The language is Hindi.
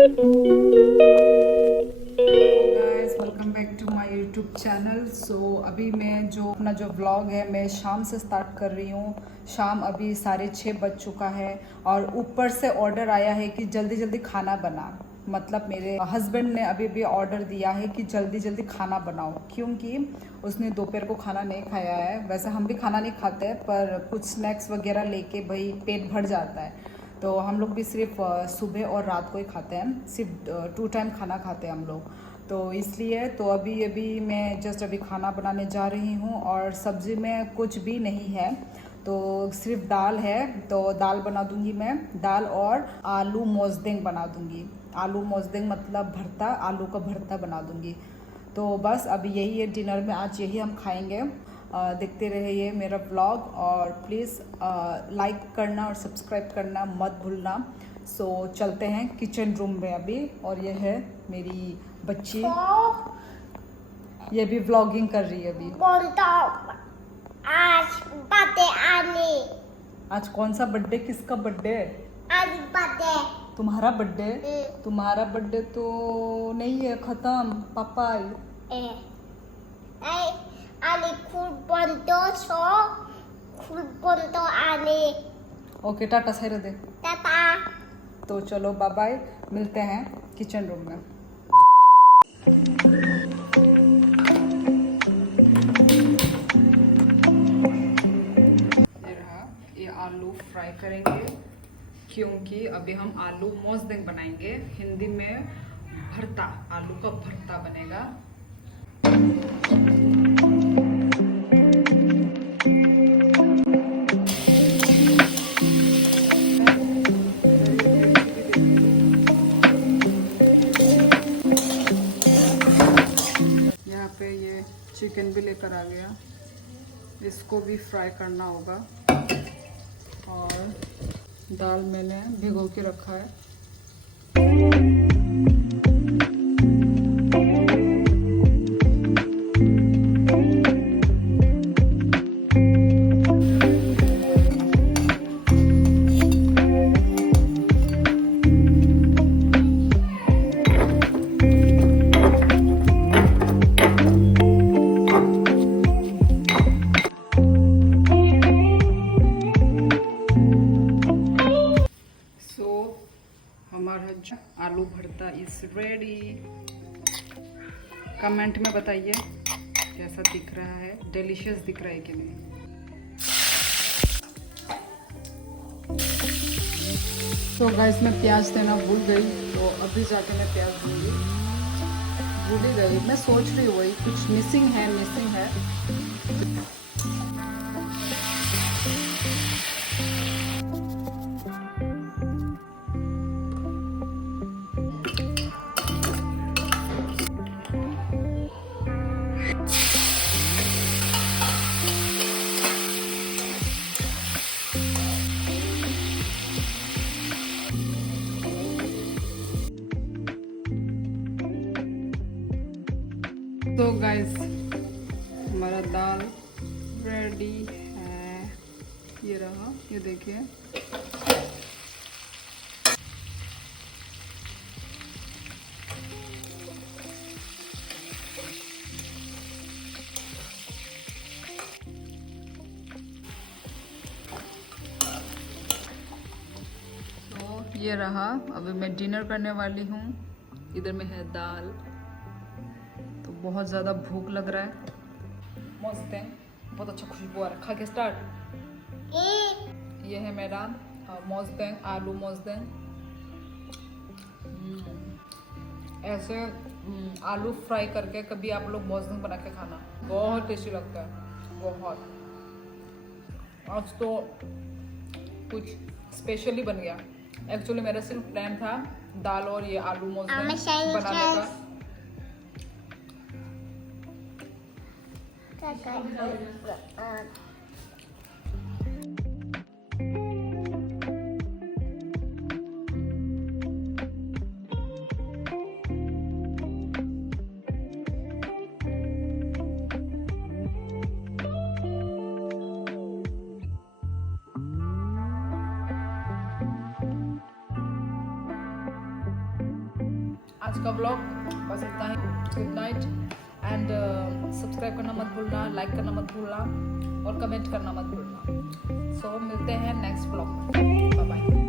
Guys welcome back to my YouTube channel. So अभी मैं अपना जो व्लॉग है मैं शाम से स्टार्ट कर रही हूँ। शाम अभी 6:30 बज चुका है और ऊपर से ऑर्डर आया है कि जल्दी जल्दी खाना बना। मतलब मेरे हस्बैंड ने अभी भी ऑर्डर दिया है कि जल्दी जल्दी खाना बनाओ, क्योंकि उसने दोपहर को खाना नहीं खाया है। वैसे हम भी खाना नहीं खाते पर कुछ स्नैक्स वगैरह लेके भाई पेट भर जाता है। तो हम लोग भी सिर्फ सुबह और रात को ही खाते हैं, सिर्फ 2 टाइम खाना खाते हैं हम लोग। तो इसलिए तो अभी मैं जस्ट अभी खाना बनाने जा रही हूँ और सब्ज़ी में कुछ भी नहीं है, तो सिर्फ दाल है। तो दाल बना दूंगी मैं, दाल और आलू मोजदेंग बना दूंगी। आलू मोजदेंग मतलब भरता, आलू का भरता बना दूंगी। तो बस अभी यही है डिनर में, आज यही हम खाएंगे। देखते रहिए मेरा ब्लॉग और प्लीज़ लाइक करना और सब्सक्राइब करना मत भूलना। सो चलते हैं किचन रूम में अभी। और ये है मेरी बच्ची, ये भी व्लॉगिंग कर रही है अभी। आज बर्थडे आने। आज कौन सा बर्थडे, किसका बर्थडे? आज बर्थडे। तुम्हारा बर्थडे? तुम्हारा बर्थडे तो नहीं है, खत्म। पापा आने खुद बंदो आने। ओके, टाटा सही दे। टाटा। तो चलो बाय बाय, मिलते हैं किचन रूम में। ये आलू फ्राई करेंगे, क्योंकि अभी हम आलू मोजदेंग बनाएंगे। हिंदी में भरता, आलू का भरता बनेगा। यहाँ पे ये चिकन भी लेकर आ गया, इसको भी फ्राई करना होगा। और दाल मैंने भिगो के रखा है। हमारा आलू भरता इज रेडी। कमेंट में बताइए कैसा दिख रहा है, डिलीशियस दिख रहा है कि नहीं। तो गाइस मैं प्याज देना भूल गई, तो अभी जाके मैं प्याज दूंगी। भूल ही गई, मैं सोच रही हूँ वही कुछ मिसिंग है। तो गाइस हमारा दाल रेडी है, ये रहा, ये देखिए। तो ये रहा, अभी मैं डिनर करने वाली हूँ। इधर में है दाल, तो बहुत ज़्यादा भूख लग रहा है। मस्त है, बहुत अच्छा खुशबू आ रहा है। खा के स्टार्ट। ये है मेरा मोजदेंग, आलू मोजदेंग। ऐसे आलू फ्राई करके कभी आप लोग मोजदेंग बना के खाना, बहुत टेस्टी लगता है, बहुत। आज तो कुछ स्पेशली बन गया। एक्चुअली मेरा सिर्फ प्लान था दाल और ये आलू मोजदेंग बनाने का। आज का ब्लॉग बस इतना ही। गुड नाइट एंड सब्सक्राइब करना मत भूलना, लाइक करना मत भूलना और कमेंट करना मत भूलना। सो मिलते हैं नेक्स्ट ब्लॉग में। Bye bye.